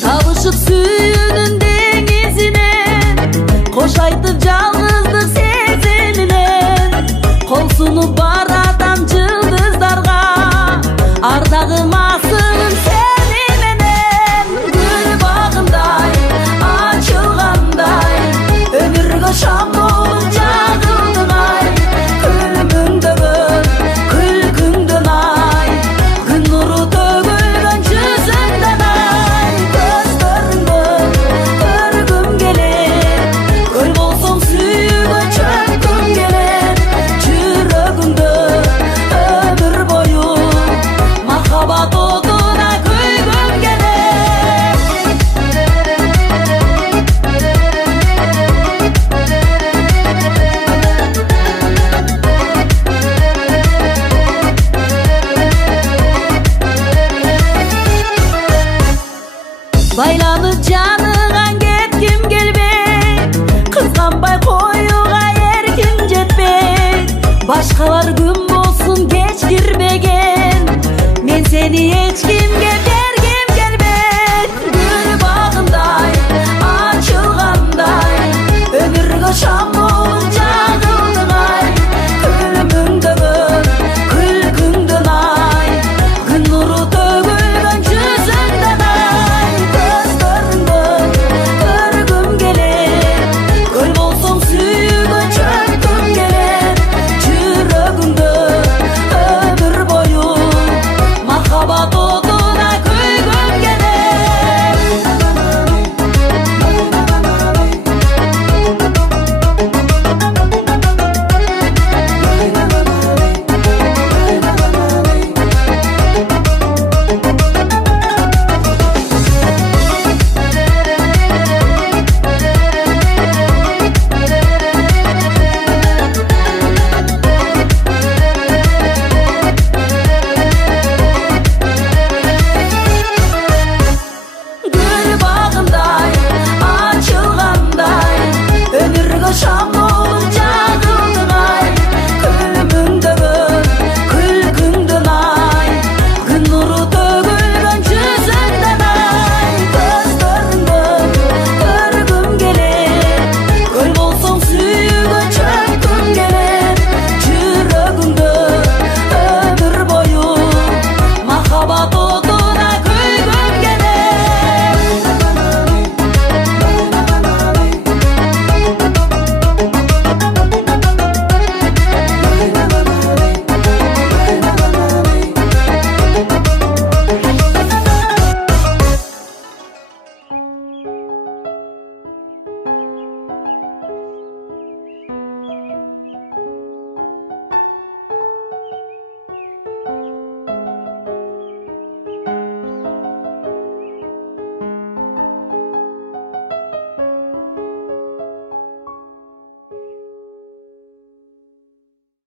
Табышып сүйүүнүн деңизинен, кош айтып жалгыздык сезиминен, кол сунуп баратам жылдыздарга, ардагым асылым сени менен. Гүл багындай ачылгандай, өмүргө шам болуп жагылдың ай, күлүмүңдөгөн күлкүңдөн ай, күн нуру төгүлгөн жүзүңдөн ай, көздөрүңдө көргүм келет, көл болсоң сүйүүгө чөккүм келет, жүрөгүңдө өмүр бою махабат отуна күйгүм келет. Байланып жаныңан кетким келбей, кызганбай коюуга эрким жетпей, башкалар күн болсун кеч кирбеген, мен сени эч